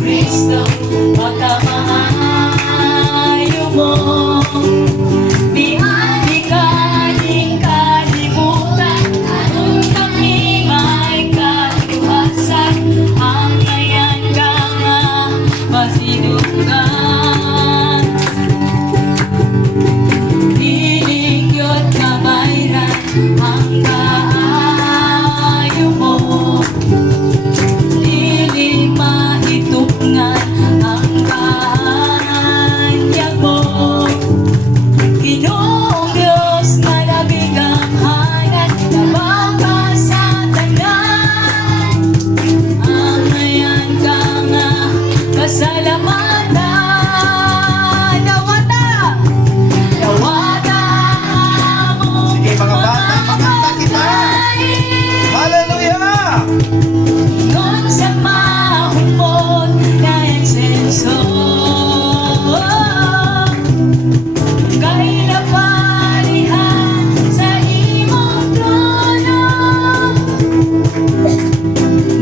Kristo, pagkamaayo mo. Di aling-aling kalimutan, aron kami may kaluwasan. Ang ngayon ka nga masinungan. Hiling yun kamayran ang kaayo mo. Dili mahitunggan ang kanyang mo. Ginoong Diyos na nabigamhanan, nabaka sa tanan. Ang ngayon ka nga kasalamatan. Dawata! Dawata mo. Sige mga bata, pakanta kita. Hallelujah! Ngon sa mahumon na insenso, kay napalihan sa imong trono.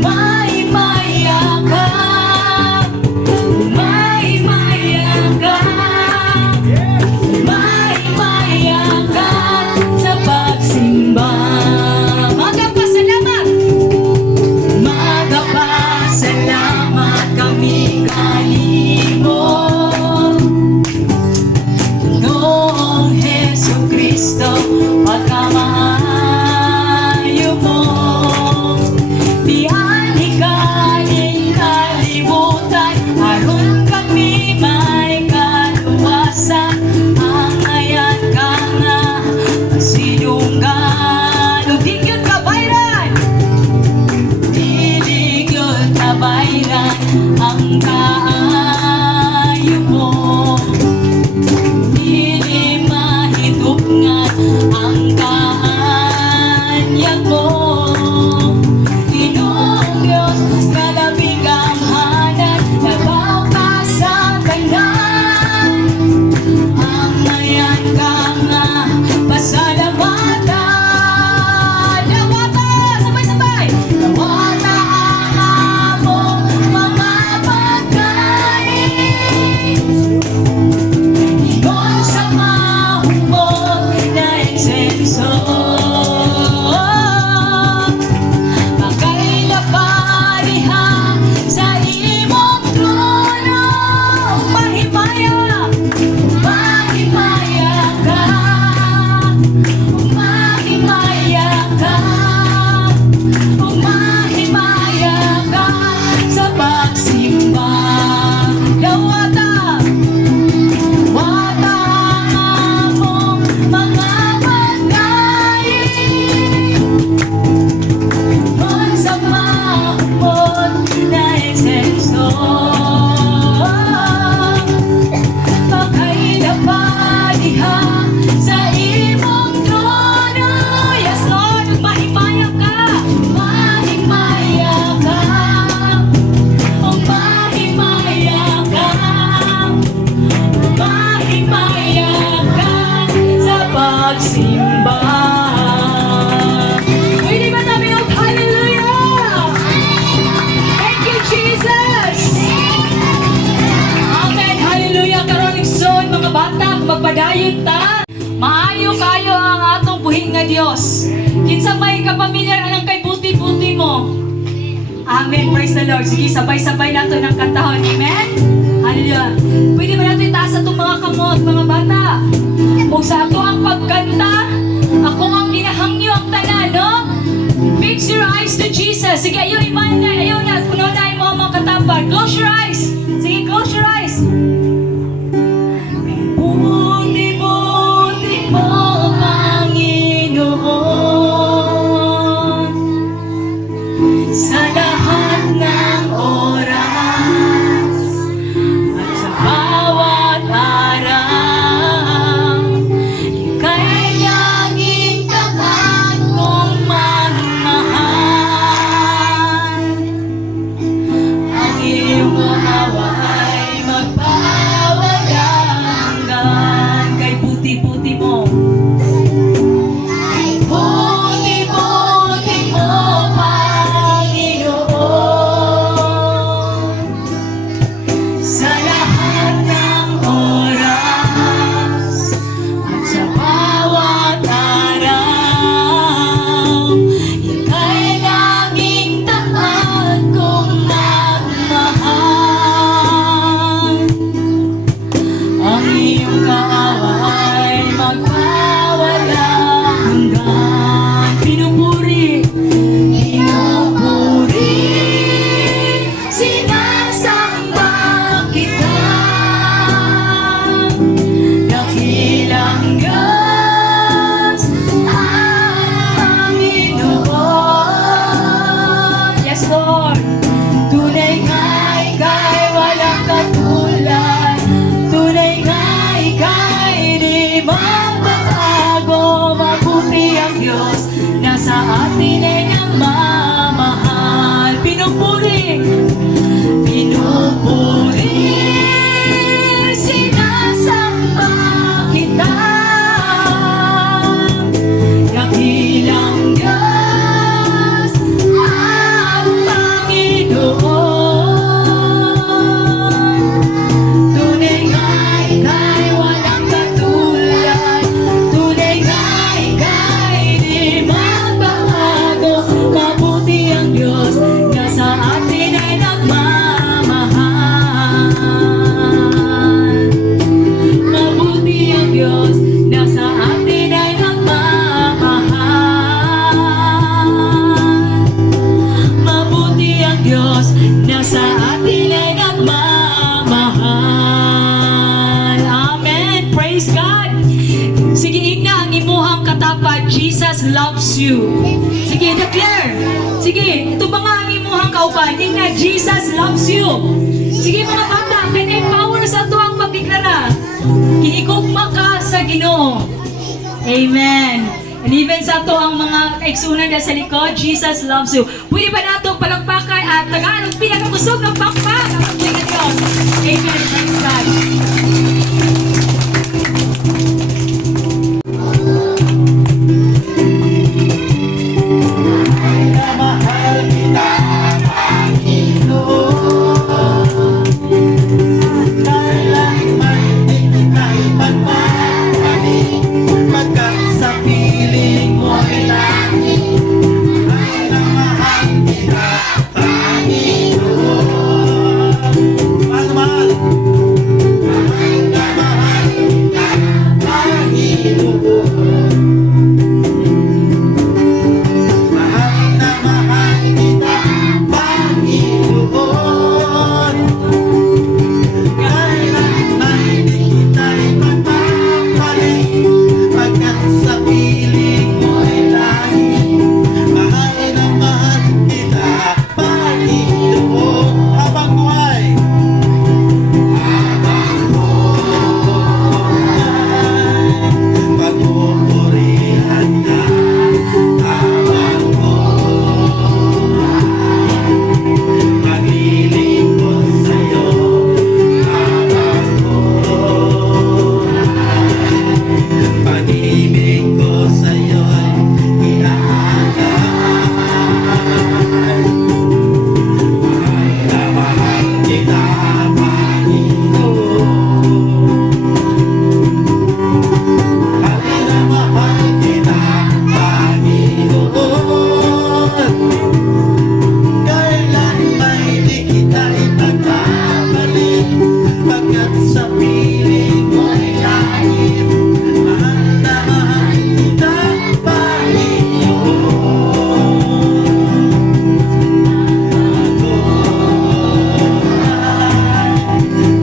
May mayakap, may mayakap, may mayakap sa pagsimba. Magpasalamat! Magpasalamat kami kanimo, Noong Jesucristo, pagkamaayo mo. Di aling-aling kalimutan, aron kami may kaluwasan. Ang ngayon ka nga masinunggan. Uging yun kabayran, hilig yun kabayran ang kaayo mo. Dili mahitunggan ang kaanyag mo. Ginoong Diyos nga nabigamhanan, nabaka sa tanan. Ang ngayon ka nga pasalamatan. Dawata! Sabay-sabay! Dawata ang among mga pagkain. Ingon sa mahumon na insenso, makay napalihan sa imong trono. Mahimaya, mahimaya ka, mahimaya ka, mahimaya ka sa pagsimba. Dawata! Wata among mga pagkain. Ngon sa mahumon na insenso, makay napalihan sa imong trono. Yes, Lord, mahimaya ka, mahimaya ka, mahimaya ka, mahimayakan sa pagsimba. Pwede ba namin yung hallelujah? Thank you, Jesus! Amen, hallelujah. Karoning son, mga bata, kung magpadayon ta, maayo kayo ang atong buhing nga Diyos. Kinsa may kapamilyar anang kay puti-puti mo. Amen, praise the Lord. Sige, sabay-sabay nato ng kantahon. Amen? Hallelujah. Pwede ba natin itaas itong mga kamot, mga bata? Kung sa ato ang pagkanta, ako ang ginahangyo ang tanan, no? Fix your eyes to Jesus. Sige, ayaw iman na, ayaw na. Puno na yung mga katapad. Close your eyes. Sige, close your eyes. Buti-buti mo, Panginoon, sa lahat ng oras at sa bawat araw. Ika'y laging tapat kong magmahal. Ang iyong mga loves you. Sige, declare. Sige, ito ba nga ang imuhang kauban? Nga, Jesus loves you. Sige mga bata, kaya power sa ito ang pagdeklara. Kinikugma ka sa Ginoo. Amen. And even sa ito ang mga kaigsunan na sa likod, Jesus loves you. Pwede ba nato palagpakan at tagaan ang pinakamusog ng pakpak at ang Diyos? Amen. Praise God. Mahal kita, Panginoon. Kailanman di kita ipagpapalit, pagkat sa piling mo'y langit. Mahal na mahal kita, Panginoon. Mahal na mahal. Mahal na mahal kita, Panginoon. Mahal na mahal kita, Panginoon. Kailanman di kita ipagpapalit, pagkat sa piling mo'y langit. Mahal na mahal kita, Panginoon. Habang buhay, pagpupurihan ka. Habang maglilingkod sa'yo, habang pag-ibig ko sa'yo'y iaagay. Mahal na mahal kita, Panginoon. Mahal na mahal kita, Panginoon. Kailan may di kita ipagpapalit, pagkat sa piling mo'y langit. Mahal na mahal kita, Panginoon.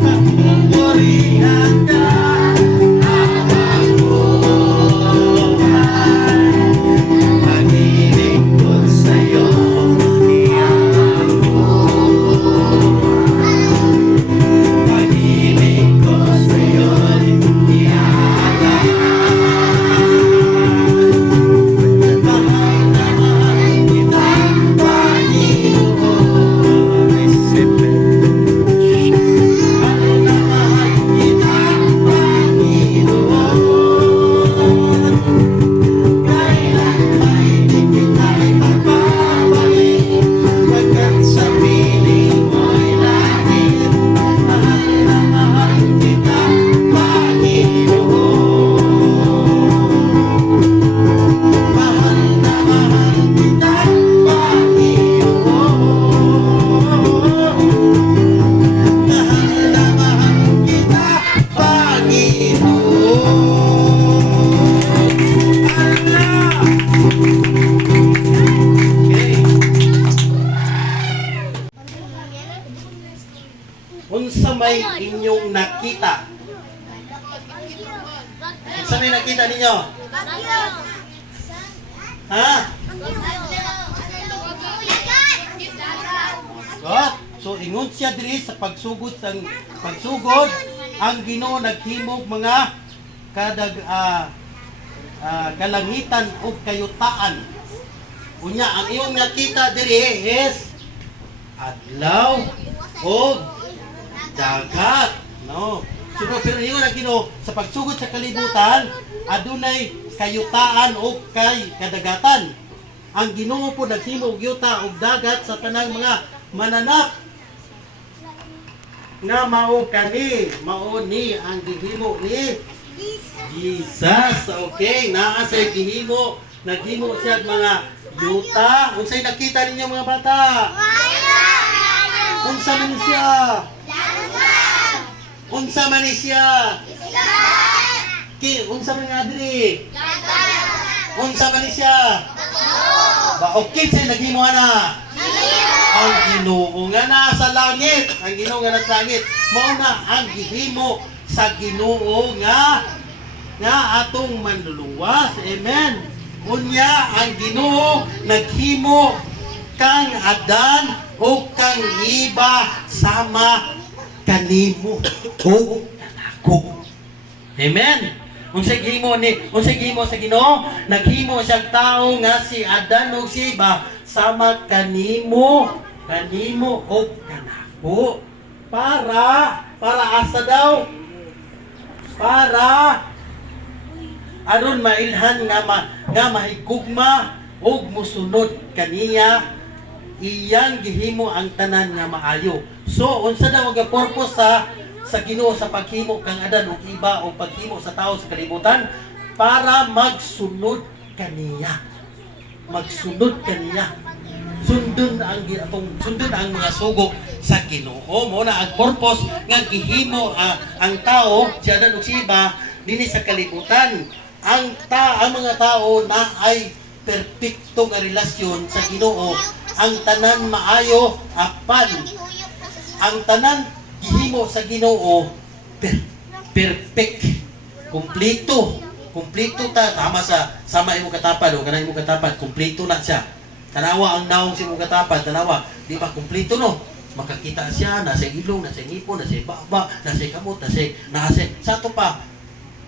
Pagpupurihan ka, habang buhay. Maglilingkod sa'yo, iyan ko. Pag-ibig ko sa'yo'y iaalay. Mahal na mahal kita, Panginoon. Mahal na mahal kita, Panginoon. Kailan may di kita ipagpapalit, pagkat sa piling mo'y langit. Mahal na mahal kita, Panginoon. Mahal na mahal kita, Panginoon. Mahal na mahal kita, Panginoon. Allah! Okay. Unsa may inyong nakita? Unsa may nakita ninyo? Ha? God. So ingon siya diri sa pagsugod ang Ginoo naghimog mga kalangitan o kayutaan. Unya ang iyong nakita diri is adlaw o dagat, no? So pero ingon ang Ginoo sa pagsugod sa kalibutan adunay kayutaan o kadagatan. Ang Ginoo po naghimo og yuta og dagat sa tanang mga mananap nga mao ni ang gihimo ni Jesus. Okay, naa sa gihimo, naghimo siya og mga yuta. Unsay nakita ninyo mga bata? Unsa man siya? Unsa man ni siya? Unsa man nga diri? Unsa man ni siya? Ba okay say naghimo ana? Ang Ginoo nga nasa langit, ang Ginoo nga nasa langit, mao na ang gihimo sa Ginoo nga atong manluluwas. Amen. Unya ang Ginoo naghimo kang Adan o kang iba sama kanimo o kanako. Amen. Unsay gihimo sa Ginoo? Naghimo siyang tao nga si Adan o si Eva sama kanimo o kanako. Para asa daw? Para aron mailhan nga mahigugma og musunod kaniya, iyang gihimo ang tanan nga maayo. So unsa daw ang purpose sa Ginoo sa paghimo kang Adan ug iba o paghimo sa tao sa kalibutan? Para magsunod kaniya. Magsunod kaniya. Sundon ang mga sugok sa Ginoo. Mo na ang purpose nga gihimo ang tao, si Adan ug si Eva dinhi sa kalibutan. Ang mga tao na ay perpekto nga relasyon sa Ginoo. Ang tanan maayo apan ang tanan gihimo sa Ginoo perfect, kumpleto ta tama sama imong katapad o kanang imong katapad, kumpleto na siya. Tanawa ang naong si imong katapad, tanawa di ba kumpleto no, makakita siya nasa ilong, nasa ngipon, nasa baba, nasa kamot, nasa sa to pa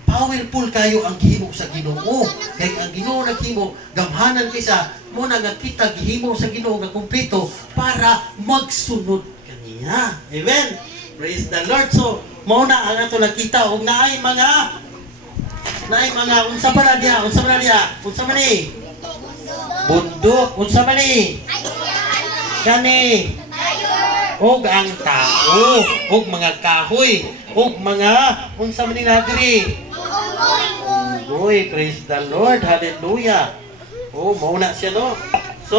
powerful kayo ang gihimo sa Ginoo. Kay ang Ginoo naghimo gamhanan kaysa mo na nga kita gihimo sa Ginoo nga kumpleto para magsunod kaniya. Amen. Praise the Lord. So, mao na ang ato nakita og naay mga unsa man ni? Bundok. Unsa man ni? Kani. Og ang tao, og mga kahoy, og mga unsa man ni nadiri? Unggoy. Praise the Lord. Hallelujah. Oh, mao na siya no. So,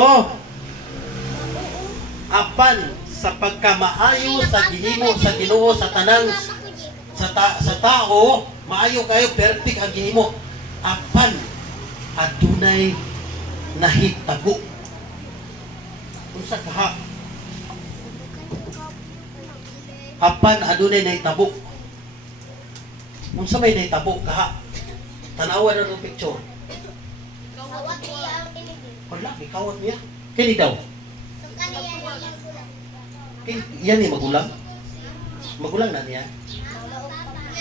apan sa pagkamaayo sa gihimo sa Ginoo sa tanang sa tao, maayo kayo, perfect ang gihimo. Apan adunay nahitabo. Unsa kaha? Apan adunay nahitabo. Unsa may nahitabo kaha? Tanawa na ng picture. Wala, ikawat niya. Kini daw. Yan ni magulang. Magulang na niya.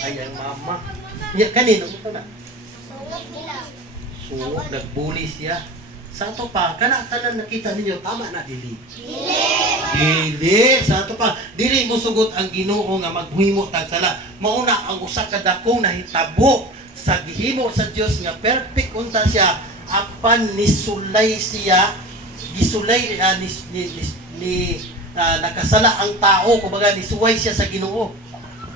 Ay, ang mama. Ya, kanino? Ito na. So, nagbuli siya. Sa ito pa, tanan nakita ninyo, tama na, dili. Dili. Sa ito pa, dili mo sugot ang Ginoo nga maghimo tagsala. Mauna ang usa ka dakong nahitabo sa gihimo sa Dios nga perfect unta siya. Apan nisulay siya, gisulay nakasala ang tao, kumbaga nisuway siya sa Ginoo.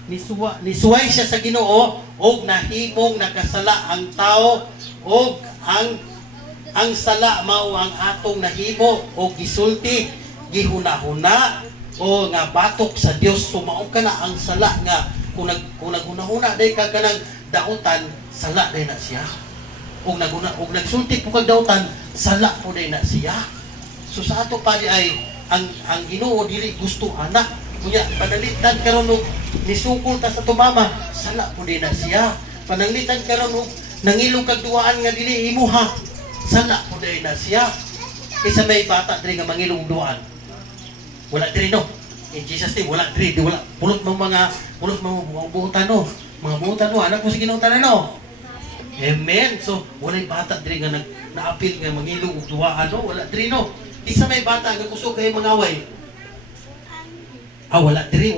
Nisuway siya sa Ginoo og nahimong nakasala ang tao og ang sala mao ang atong nahimo og gisulti, gihunahuna o nga batok sa Dios. Sumao ka na ang sala nga kung naghunahuna day ka kanang dautan, sala day na siya. Og nagsulti po kag dautan, sala po day na siya. So sa ato pa ay ang Ginoo dili gusto anak. Kunya panalitan karon og nisukol ta sa tumama, sala po din na siya. Pananglitan karon og nangilong kag duaan nga dili imuha, sala po din na siya. Isa may bata diri nga mangilong duaan. Wala diri no. In Jesus name wala diri, wala pulot mga buhutan no. Mga buhutan no, anak mo sa Ginoo tanan no. Amen. So wala bata diri nga naapil nga mangilong og duaan no, wala diri no. Isa may bata nga kusog kay mangaway. Wala diri.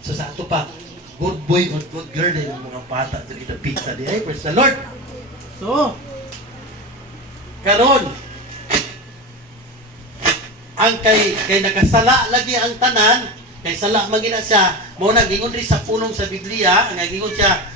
So sa ato pa, good boy or good girl na yung mga bata diri na pizza di ay, praise the Lord. So, karon ang kay nakasala lagi ang tanan, kay sala magina siya, mo nagingon ri sa punong sa Biblia, nagingon siya,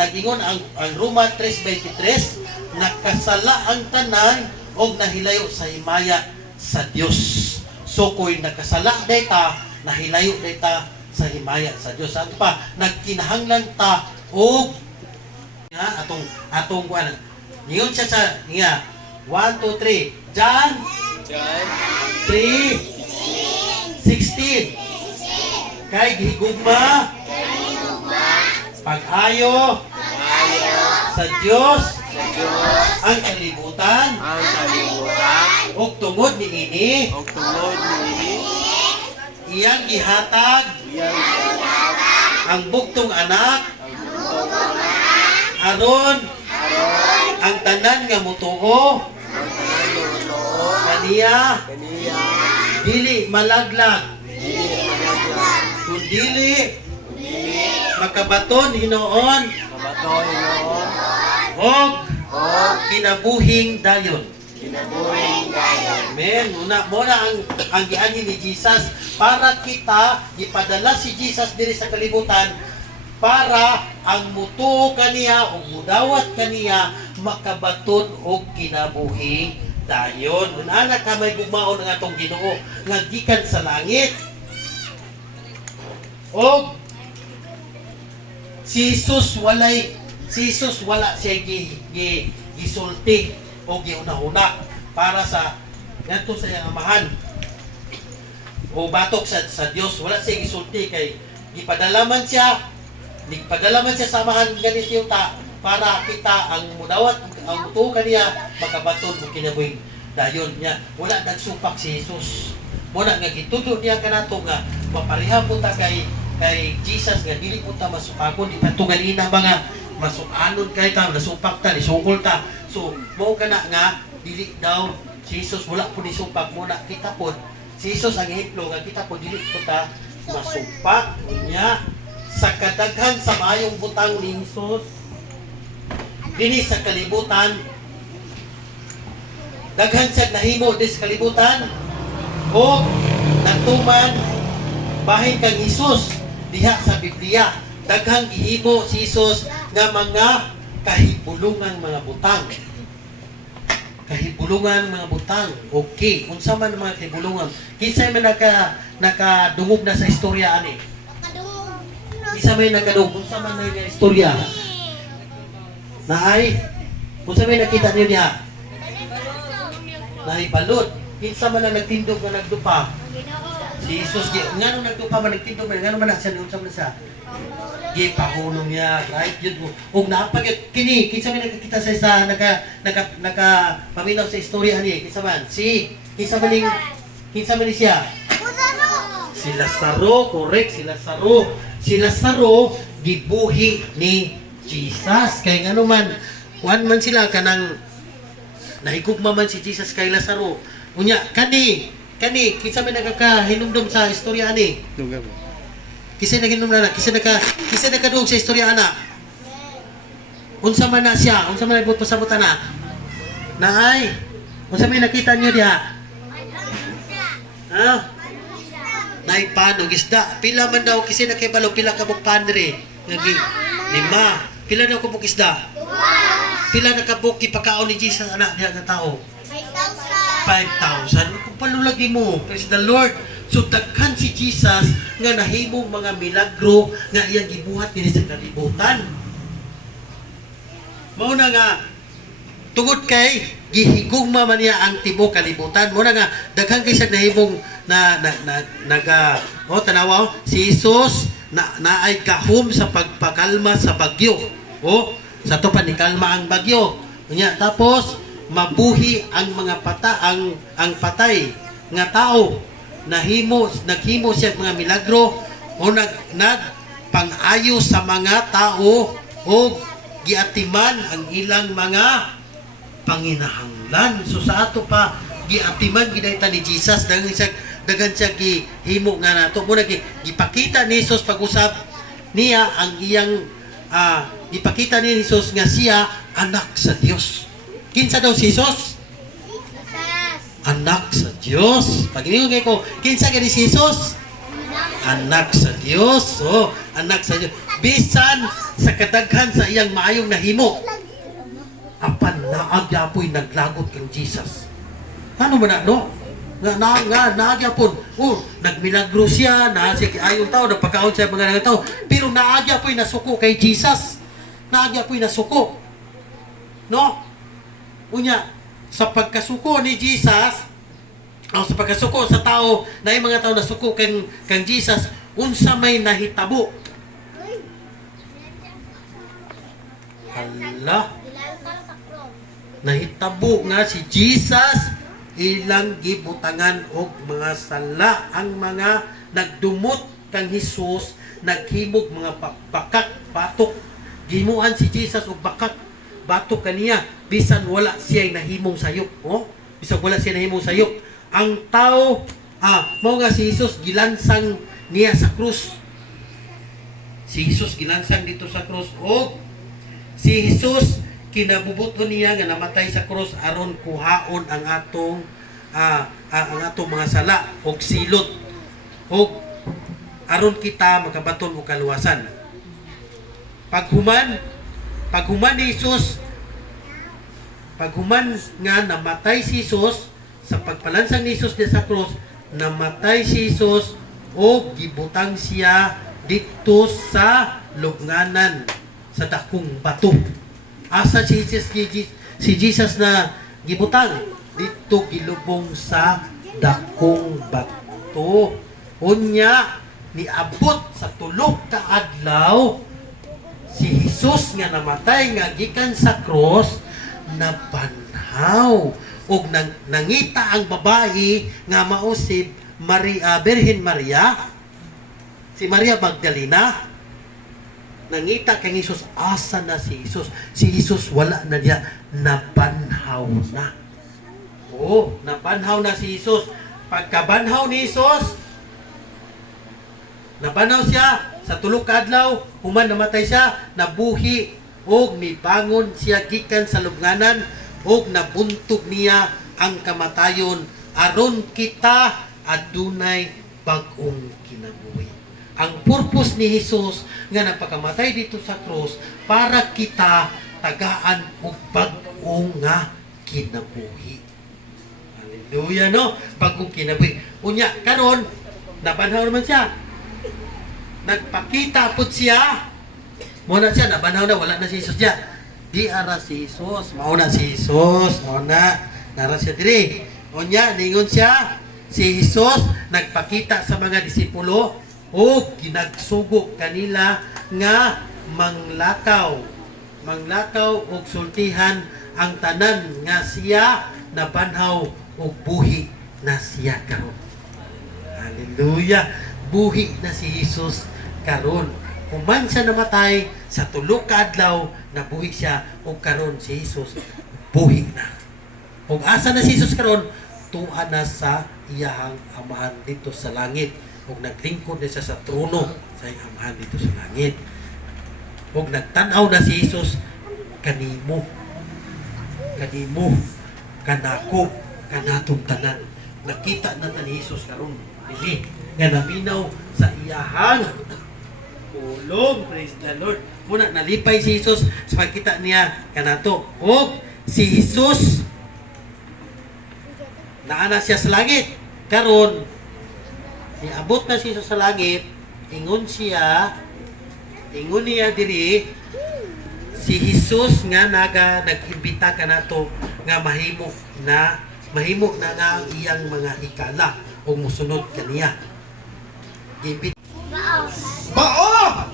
nagingon ang Roma 3:23, nakasala ang tanan og nahilayo sa himaya sa Dios. So ko'y nakasala data, nahilayo data sa himaya sa Dios. Ano pa? Nagkinahanglan ta og atong kuan. Niyon siya sa 1, 2, 3. John 3:16. Kay gihigugma pag-ayo sa Dios ang kalibutan ug tungod niini iyang gihatag ang bugtong anak aron ang tanan nga mutuo kaniya dili malaglag kundi makabaton hinoon og kinabuhing dayon. Amen. Muna ang gianhi ni Jesus para kita gipadala si Jesus diri sa kalibutan para ang mutuo kaniya o mudawat kaniya makabaton og kinabuhing dayon. Ana ka may gugmaon ang atong Ginoo nga gikan sa langit. Og si Jesus wala siya gisulti o giuna-una para sa ngadto sa iyang amahan o batok sa Dios. Wala siya gisulti kay gipadala man siya sa amahan ganit yuta para kita ang mudawat ang mutuo kaniya makabaton mo kinabuhing dayon niya. Wala nagsupak si Jesus. Muna nga gitudo niya kanato nga mapareha po ta kay Jesus nga dili po ta masupakon di pa tugalina mga masukanon kay ta nasupak ta nisukol ta. So mo kana nga dili daw si Jesus wala po ni supak muna kita po si Jesus ang ehemplo nga kita po dili po ta masupak niya sa kadaghan sa maayong butang ni Jesus dinhi sa kalibutan. Daghan siya nahimo dis kalibutan o natuman bahin kang Jesus diha sa Biblia. Daghang gihimo si Jesus nga mga kahibulungan mga butang. Kahibulungan mga butang. Okay, unsa man mga kahibulungan? Kinsa man nakadungog na sa istorya ani? Kinsa man nakadungog unsa man nga istorya? Naay unsa man nakita niyo niya? Naay balod. Kinsa man ang nagtindog nga nagdupa? Si Jesus ngano nagdupa man nagtindog man ngano man siya unsa man siya? Gi pahulong niya, right? Yun ug napagit kini kinsa man nakita sa isa naka paminaw sa istorya ani kinsa man? Kinsa man ni siya? Si Lazaro, correct, si Lazaro. Si Lazaro gibuhi ni Jesus kay ngano man kuan man sila kanang nahigugma man si Jesus kay Lazaro. Unya kani kinsa man nagakahinumdum sa istorya ani? Kisa nagkaduog sa istorya ana. Unsa man na siya? Unsa man nagbuot pasabot ana? Naay. Unsa man nakita niyo diha? Ha? Naay panog isda. Pila man daw kisa nakibalo pila ka buk pandre? Ngagi 5. Pila daw ka buk isda? 2. Pila nakabuk ipakaon ni Jesus anak diha ka tao? 5,000. Kung palulagi mo, praise the Lord. So daghan si Jesus nga nahimong mga milagro nga iyang gibuhat dinhi sa kalibutan. Mao na nga tungod kay gihigugma man niya ang tibuok kalibutan. Mao na nga daghan kay siya nahimong tanawa si Jesus naay gahom sa pagpakalma sa bagyo. Sa to pa ni kalma ang bagyo. Unya tapos mabuhi ang mga ang patay nga tao. Naghimo siya mga milagro o nagpang-ayo sa mga tao o giatiman ang ilang mga panginahanglan. So sa ato pa giatiman gidayta ni Jesus dagan siya gihimo nga nato muna gipakita ni Jesus pag-usap niya ang iyang gipakita ni Jesus nga siya anak sa Dios. Kinsa daw si Jesus? Anak sa Diyos. Pag-ingon kayo ko, kinsa ka ni Jesus? Anak sa Diyos. Anak sa Diyos. Bisan sa kadaghan sa iyang maayong nahimo. Apan naagyapoy naglagot kang Jesus. Ano ba na, no? Naagyapon. Nagmilagro siya, siya ayong tao, nagpakaon siya mga tao. Pero naagyapoy nasuko kay Jesus. Naagyapoy nasuko. No? Unya, sa pagkasuko ni Jesus o sa pagkasuko sa tao na yung mga tao na suko kang Jesus unsa may nahitabo. Hala nahitabo nga si Jesus ilang gibutangan og mga sala. Ang mga nagdumot kang Hesus naghimog mga bakak batok. Gimuan si Jesus og bakak batok kaniya bisan wala siya nahimong sayop. Bisan wala siya nahimong sayop. Ang tao mao nga si Jesus gilansang niya sa krus. Si Jesus gilansang dito sa krus og si Jesus kinabubuton niya nga namatay sa krus aron kuhaon ang atong mga sala og silot og aron kita makabaton og kaluwasan. Paghuman ni Jesus, paghuman nga namatay si Jesus sa pagpalansang ni Jesus sa krus, namatay si Jesus o gibutang siya dito sa lubnganan sa dakong bato. Asa si Jesus na gibutang dito gilubong sa dakong bato. Unya niabot sa tulog ka adlaw si Jesus nga namatay nga gikan sa cross nabanhaw og nangita ang babae nga mao si Birhen Maria, si Maria Magdalena. Nangita kay Jesus, asa na si Jesus? Si Jesus wala na diya, nabanhaw na. Nabanhaw na si Jesus. Pagkabanhaw ni Jesus, nabanhaw siya sa tulog ka adlaw, human namatay siya, nabuhi og mibangon siya gikan sa lubnganan og nabuntog niya ang kamatayon aron kita adunay bag-ong kinabuhi. Ang purpose ni Jesus nga napakamatay dito sa cross para kita tagaan og bag-ong nga kinabuhi. Hallelujah, no? Bag-ong kinabuhi. Unya karon nabanhaw naman siya. Nagpakita pud siya. Muna siya nabanhaw na, wala na si Jesus diya. Di ara si Jesus, mao na si Jesus, mao na nara siya diri. Unya ningon siya si Jesus nagpakita sa mga disipulo o ginagsugo kanila nga manglakaw og sultihan ang tanan nga siya nabanhaw og buhi na siya karon. Hallelujah. Buhi na si Jesus karon. Human siya namatay sa tulo ka adlaw, nabuhi siya og karon si Jesus buhi na. Ug asa na si Jesus karon? Tuwa na sa iyahang amahan dito sa langit. Ug naglingkod na siya sa trono sa iyang amahan dito sa langit. Ug nagtan-aw na si Jesus kanimo, kanako, kanatong tanan. Nakita na ni Jesus karon dinhi nga naminaw sa iyahang ulong. Praise the Lord. Muna nalipay si Jesus sa pagkita niya kanato. O si Jesus naana siya sa langit. Karon niabot na si Jesus sa langit. Ingon niya diri si Jesus nga nag-imbita kanato nga mahimo na nga ang iyang mga hikala o musunod kaniya. Gimbit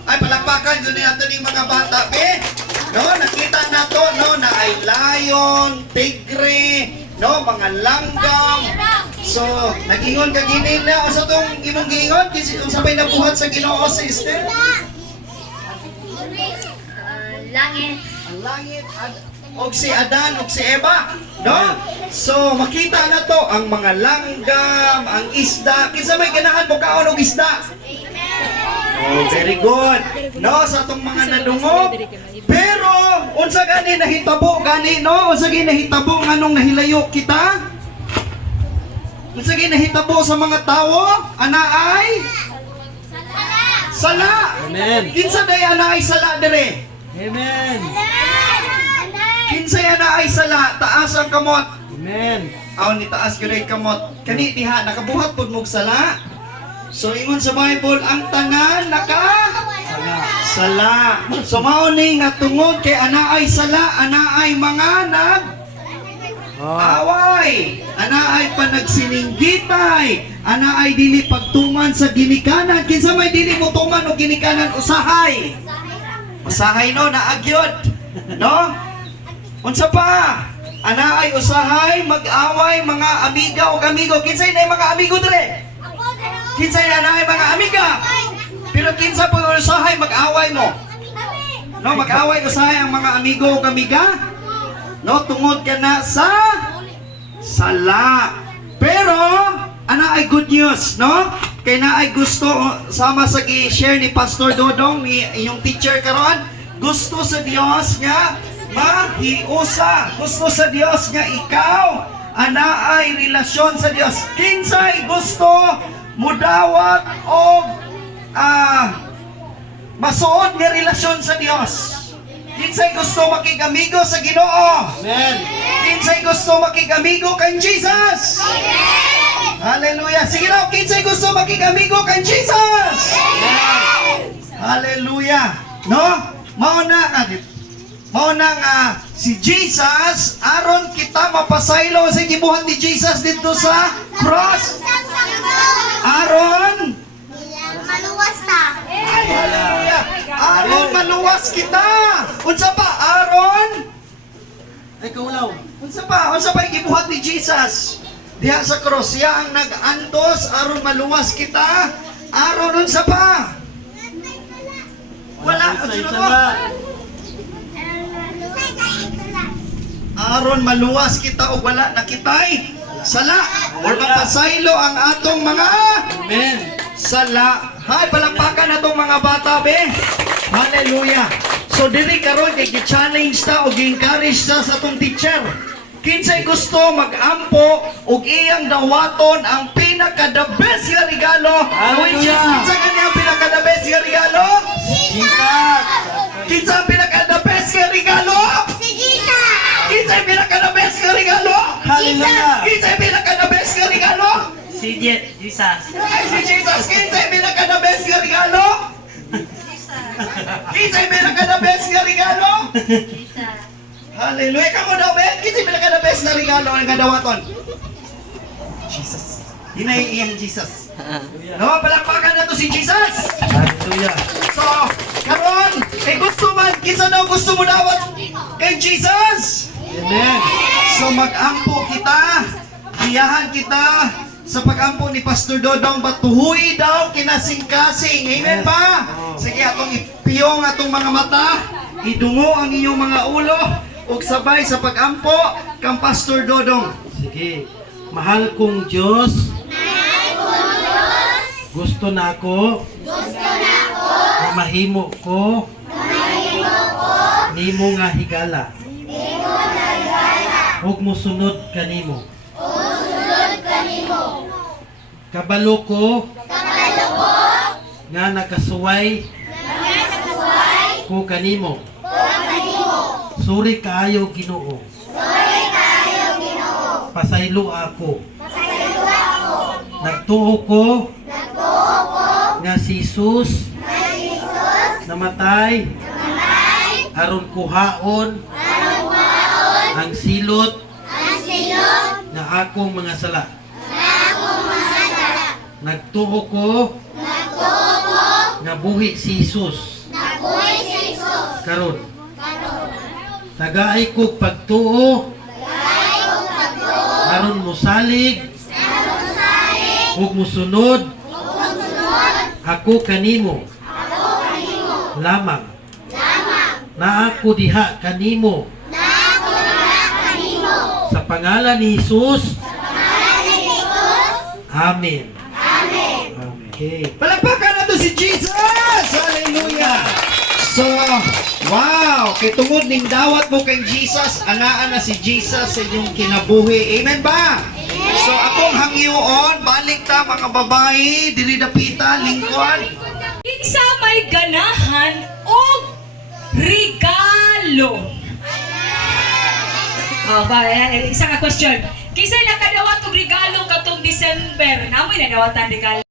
Ay palakpakan yun nato ni mga bata, be. No, nakita nato no na ay lion, tigre, no, mga langgam. So, nagingon ka gini na sa tong imong giingon kasi kung sabay nabuhat sa Ginoo si Esther. Langit. Ang langit og si Adan og si Eva, no? So, makita na to ang mga langgam, ang isda. Kinsa may ganahan mo kaon og isda? Oh, very good. No, sa itong mga nadungog. Pero, unsa gani nahitabo gani, no? Unsa gani nahitabo nganong nahilayo kita? Unsa gani nahitabo sa mga tawo? Ana ay? Sala. Amen. Kinsa day ana ay sala dire? Amen. Kinsa ana ay sala? Taas ang kamot. Amen. Aw ni taas gyud ay kamot. Kani diha nakabuhat pud mog sala. So ingon sa Bible ang tanan sala. So mao ni nga tungod kay ana ay sala, ana ay mga away, ana ay panagsininggitay, ana ay dili pagtuman sa ginikanan. Kinsa may dili mo tuman og ginikanan usahay? Usahay no naagyod. No? Unsa pa? Ana ay usahay mag-away mga amiga o amigo. Kinsay na mga amigo dire? Kinsay na ay mga amiga? Pero kinsa po usahay mag-away mo? No, mag-away usahay ang mga amigo o amiga? No, tungod ka na sa sala. Pero ana ay good news, no? Kay na ay gusto sama sa gi-share ni Pastor Dodong ni inyong teacher karon. Gusto sa Dios nga mahiusa. Gusto sa Dios nga ikaw ana ay relasyon sa Dios. Kinsay gusto mudawat og masuod nga relasyon sa Dios? Kinsay gusto makigamigo sa Ginoo? Amen. Kinsay gusto makigamigo kay Jesus? Hallelujah. Sige na, kinsay gusto makigamigo kay Jesus? Hallelujah. No? Mao na nga si Jesus aron kita mapasaylo sa gibuhat ni Jesus dito sa cross. Aron Maluwas ta. Hallelujah. Aron maluwas kita. Unsa pa? Aron Ay, kaulaw. Unsa pa gibuhat ni Jesus? Diha sa cross siya ang nag-antos aron maluwas kita. Aron unsa pa? Wala. Sino to? Aron maluwas kita o wala na kitay sala or mapasaylo ang atong mga Amen. sala. Hay, palakpakan na tong mga bata, be. Hallelujah. So, dili karon kay gi-challenge ta o gi-encourage ta sa atong teacher. Kinsay gusto mag-ampo ug iyang dawaton ang pinaka-the best nga regalo. Which is, Hallelujah. kinsa kanya ang pinaka-the best nga regalo? Jesus. Kinsa ang pinaka-the best nga regalo? Si Jesus! Kinsa ang pinaka-the best nga regalo? Hallelujah. Kinsa ang pinaka-the best nga regalo? Si Jesus. Ay, si Jesus, kinsa ang pinaka-the best nga regalo? Kinsa ang pinaka-the best nga regalo? Jesus. Hallelujah. Kamu daw, Ben. Kinsa ang pinaka-the best na regalo ang kadawaton? Jesus. Hinay iyang Jesus. No, palakpakan na to si Jesus. Hallelujah. So, karon, gusto man, kinsa daw gusto mo dawat kay Jesus? Amen. So, mag-ampo kita, iyahan kita sa pag-ampo ni Pastor Dodong, batuhoy daw kinasing-kasing. Amen ba? Sige, atong ipiyong atong mga mata, idungo ang inyong mga ulo, ug sabay sa pag-ampo kang Pastor Dodong. Sige. Mahal kong Diyos. Gusto na ako. Na mahimo ko. Nimo nga higala. Huwag mo sunod kanimo. Kabalo ko. Nga nakasuway. Ko kanimo. Suri kaayo Ginoo. Pasaylo ako. Nagtuo ko. Nga si Jesus namatay aron kuhaon ang silot nga akong mga sala. Nagtuo ko nga buhi si Jesus karon. Tagaay ko pagtuo aron mosalig ug mosunod ako kanimo lamang na ako diha kanimo sa pangalan ni Jesus. Amen. Okay. Palakpakan na to si Jesus! Hallelujah! So, wow! Kay tungod ning dawat mo kay Jesus, anaan na si Jesus sa inyong kinabuhi. Amen ba? So, akong hangyoon, balik ta mga babae, diri dapita, lingkod. Kinsa may ganahan o regalo? Isa ka question. Kinsa nakadawat og regalo katong December? Namoy nadawatan regalo.